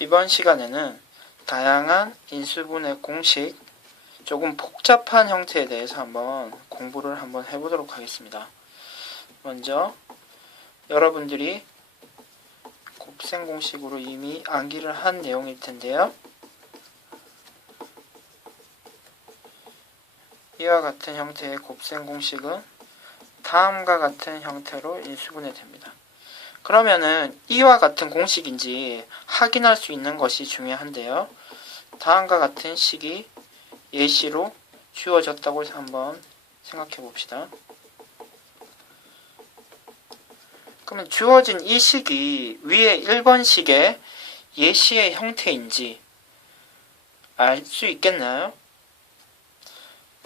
이번 시간에는 다양한 인수분해 공식, 조금 복잡한 형태에 대해서 공부를 해보도록 하겠습니다. 먼저 여러분들이 곱셈 공식으로 이미 암기를 한 내용일 텐데요. 이와 같은 형태의 곱셈 공식은 다음과 같은 형태로 인수분해됩니다. 그러면은 이와 같은 공식인지 확인할 수 있는 것이 중요한데요. 다음과 같은 식이 예시로 주어졌다고 해서 한번 생각해 봅시다. 그러면 주어진 이 식이 위에 1번 식의 예시의 형태인지 알 수 있겠나요?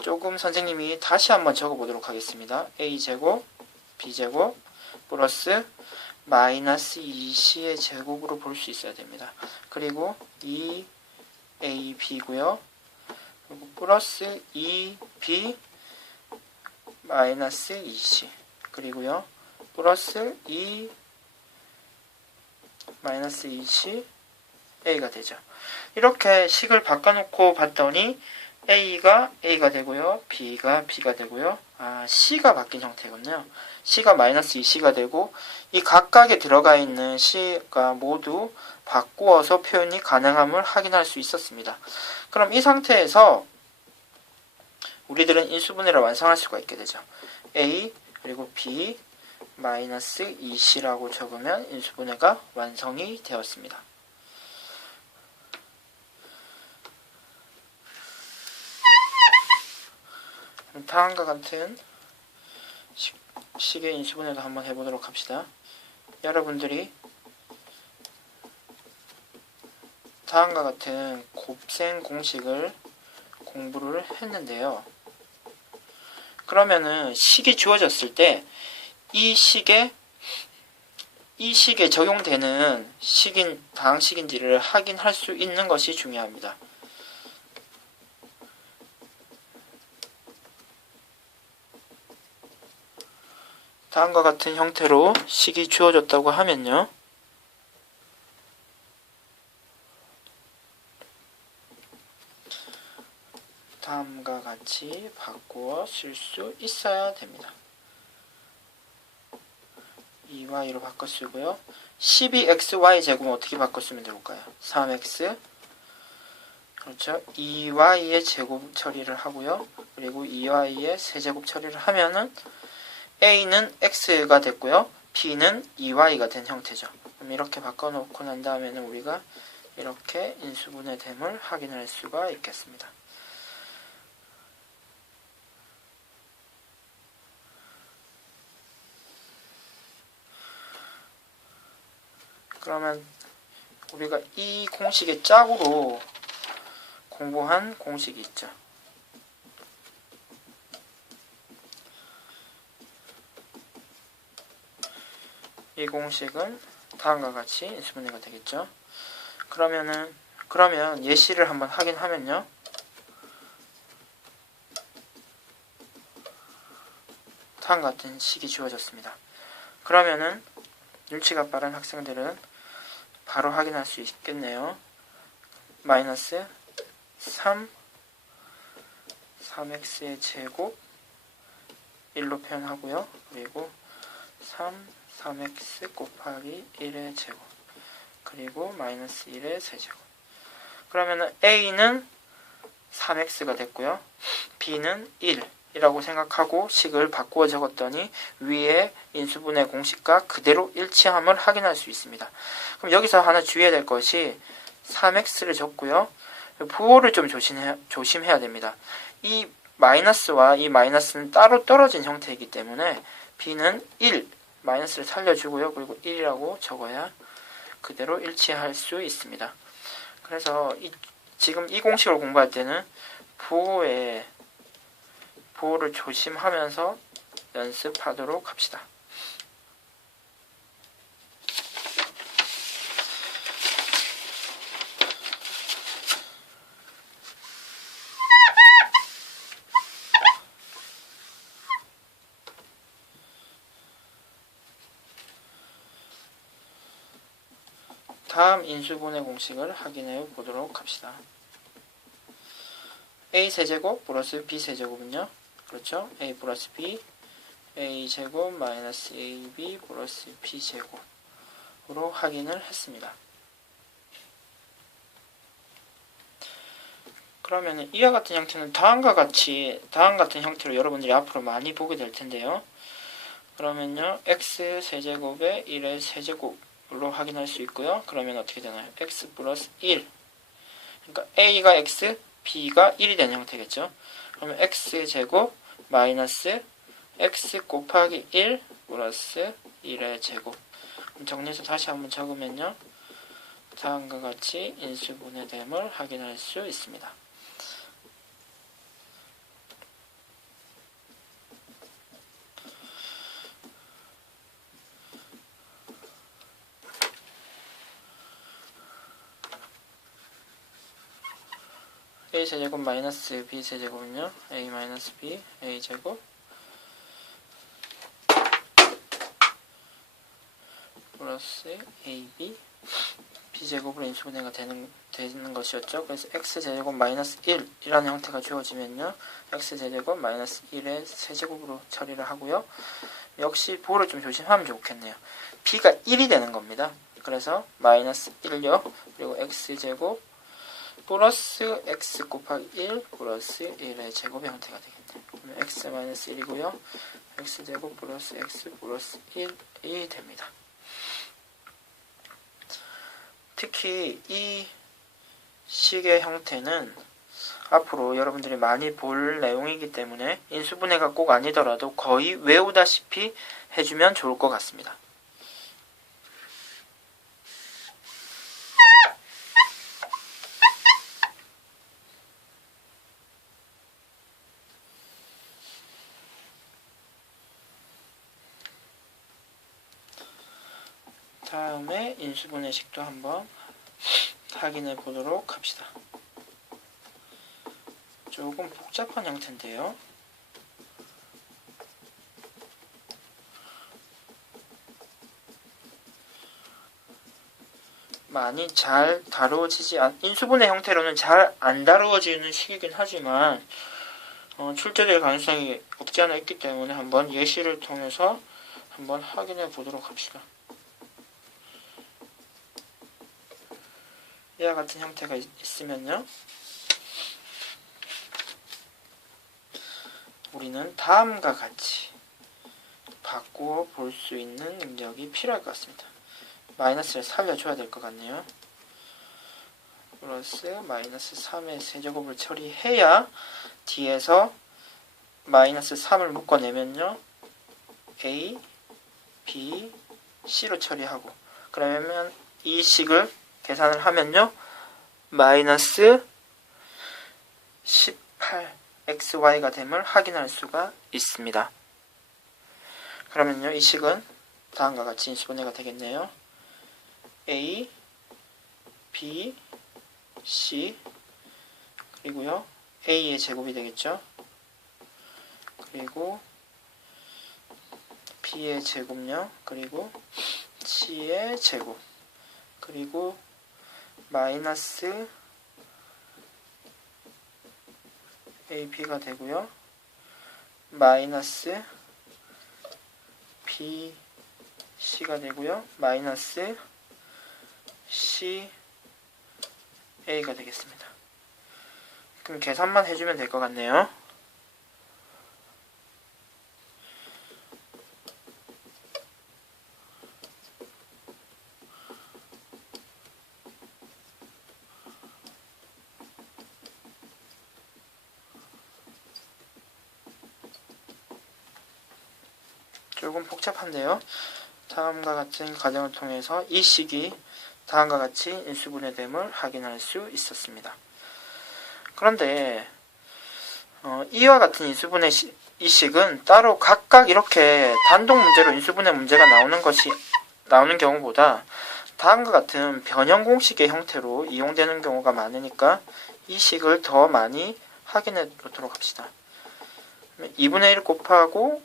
조금 선생님이 다시 한번 적어보도록 하겠습니다. a제곱 b제곱 플러스 마이너스 2c의 제곱으로 볼 수 있어야 됩니다. 그리고 2ab고요. 그리고 플러스 2b 마이너스 2c 그리고요. 플러스 2 마이너스 2c a가 되죠. 이렇게 식을 바꿔놓고 봤더니 a가 a가 되고요. b가 b가 되고요. c가 바뀐 형태군요. c가 마이너스 2c가 되고 이 각각에 들어가 있는 c가 모두 바꾸어서 표현이 가능함을 확인할 수 있었습니다. 그럼 이 상태에서 우리들은 인수분해를 완성할 수가 있게 되죠. a 그리고 b 마이너스 2c라고 적으면 인수분해가 완성이 되었습니다. 다음과 같은 식의 인수분해도 한번 해보도록 합시다. 여러분들이 다음과 같은 곱셈 공식을 공부를 했는데요. 그러면은 식이 주어졌을 때 이 식에 적용되는 식인 다항식인지를 확인할 수 있는 것이 중요합니다. 다음과 같은 형태로 식이 주어졌다고 하면요. 다음과 같이 바꾸어 쓸 수 있어야 됩니다. 2y로 바꿔 쓰고요. 12xy 제곱은 어떻게 바꿔 쓰면 될까요? 3x 그렇죠. 2y의 제곱 처리를 하고요. 그리고 2y의 세제곱 처리를 하면은 a는 x가 됐고요. b는 2y가 된 형태죠. 그럼 이렇게 바꿔놓고 난 다음에는 우리가 이렇게 인수분해됨을 확인할 수가 있겠습니다. 그러면 우리가 이 공식의 짝으로 공부한 공식이 있죠. 이 공식은 다음과 같이 인수분해가 되겠죠. 그러면 예시를 한번 확인하면요. 다음과 같은 식이 주어졌습니다. 그러면은 눈치가 빠른 학생들은 바로 확인할 수 있겠네요. 마이너스 3x의 제곱 1로 표현하고요. 그리고 3x 곱하기 1의 제곱 그리고 마이너스 1의 세제곱. 그러면은 a는 3x가 됐고요. b는 1이라고 생각하고 식을 바꾸어 적었더니 위에 인수분해 공식과 그대로 일치함을 확인할 수 있습니다. 그럼 여기서 하나 주의해야 될 것이 3x를 적고요. 부호를 좀 조심해야 됩니다. 이 마이너스와 이 마이너스는 따로 떨어진 형태이기 때문에 b는 1, 마이너스를 살려주고요. 그리고 1이라고 적어야 그대로 일치할 수 있습니다. 그래서 지금 이 공식을 공부할 때는 부호를 조심하면서 연습하도록 합시다. 다음 인수분해 공식을 확인해 보도록 합시다. a 세제곱 플러스 b 세제곱은요? 그렇죠? a 플러스 b a 제곱 마이너스 ab 플러스 b 제곱으로 확인을 했습니다. 그러면 이와 같은 형태는 다음 같은 형태로 여러분들이 앞으로 많이 보게 될 텐데요. 그러면요, x 세제곱에 1의 세제곱으로 확인할 수 있고요. 그러면 어떻게 되나요? x 플러스 1. 그러니까 a가 x, b가 1이 되는 형태겠죠. 그러면 x 제곱 마이너스 x 곱하기 1 플러스 1의 제곱. 정리해서 다시 한번 적으면요, 다음과 같이 인수분해됨을 확인할 수 있습니다. a 세제곱 마이너스 b 세제곱은요, a 마이너스 b a 제곱 플러스 ab b제곱으로 인수분해가 되는 것이었죠. 그래서 x제곱 마이너스 1이라는 형태가 주어지면요, x제곱 마이너스 1의 세제곱으로 처리를 하고요. 역시 보를 좀 조심하면 좋겠네요. b가 1이 되는 겁니다. 그래서 마이너스 1요. 그리고 x제곱 플러스 x 곱하기 1 플러스 1의 제곱의 형태가 되겠네요. 그러면 x 마이너스 1이고요. x제곱 플러스 x 플러스 1이 됩니다. 특히 이 식의 형태는 앞으로 여러분들이 많이 볼 내용이기 때문에 인수분해가 꼭 아니더라도 거의 외우다시피 해주면 좋을 것 같습니다. 다음에 인수분해식도 한번 확인해 보도록 합시다. 조금 복잡한 형태인데요. 많이 잘 다루어지지 인수분해 형태로는 잘 안 다루어지는 식이긴 하지만 출제될 가능성이 없지 않아 있기 때문에 한번 예시를 통해서 한번 확인해 보도록 합시다. 이와 같은 형태가 있으면요, 우리는 다음과 같이 바꾸어 볼 수 있는 능력이 필요할 것 같습니다. 마이너스를 살려줘야 될 것 같네요. 플러스 마이너스 3의 세제곱을 처리해야 뒤에서 마이너스 3을 묶어내면요, a, b, c로 처리하고, 그러면 이 식을 계산을 하면요, 마이너스 18xy가 됨을 확인할 수가 있습니다. 그러면요, 이 식은 다음과 같이 인수분해가 되겠네요. a, b, c, 그리고요, a의 제곱이 되겠죠. 그리고 b의 제곱요. 그리고 c의 제곱. 그리고 마이너스 ab가 되고요. 마이너스 bc가 되고요. 마이너스 ca가 되겠습니다. 그럼 계산만 해주면 될 것 같네요. 조금 복잡한데요. 다음과 같은 과정을 통해서 이 식이 다음과 같이 인수분해됨을 확인할 수 있었습니다. 그런데 이와 같은 인수분해 이 식은 따로 각각 이렇게 단독 문제로 인수분해 문제가 나오는 경우보다 다음과 같은 변형 공식의 형태로 이용되는 경우가 많으니까 이 식을 더 많이 확인해 보도록 합시다. 2분의 1 곱하고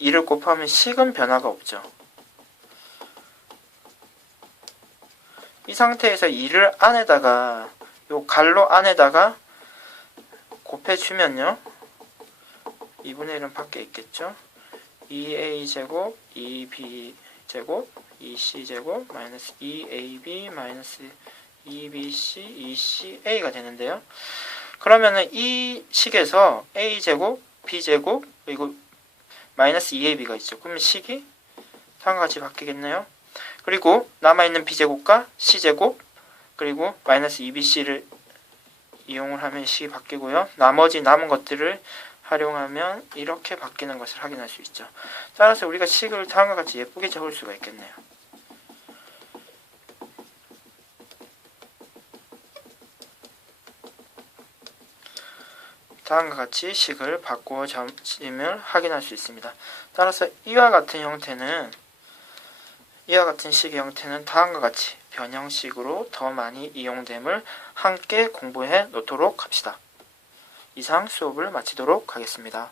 2를 곱하면 식은 변화가 없죠. 이 상태에서 2를 안에다가 요 괄호 안에다가 곱해주면요. 2분의 1은 밖에 있겠죠. 2a제곱 2b제곱 2c제곱 마이너스 2ab 마이너스 2bc 2ca가 되는데요. 그러면은 이 식에서 a제곱 b제곱 그리고 마이너스 2ab가 있죠. 그러면 식이 다음과 같이 바뀌겠네요. 그리고 남아있는 b제곱과 c제곱 그리고 마이너스 2bc를 이용을 하면 식이 바뀌고요. 나머지 남은 것들을 활용하면 이렇게 바뀌는 것을 확인할 수 있죠. 따라서 우리가 식을 다음과 같이 예쁘게 적을 수가 있겠네요. 다음과 같이 식을 바꾸어 점을 확인할 수 있습니다. 따라서 이와 같은 식의 형태는 다음과 같이 변형식으로 더 많이 이용됨을 함께 공부해 놓도록 합시다. 이상 수업을 마치도록 하겠습니다.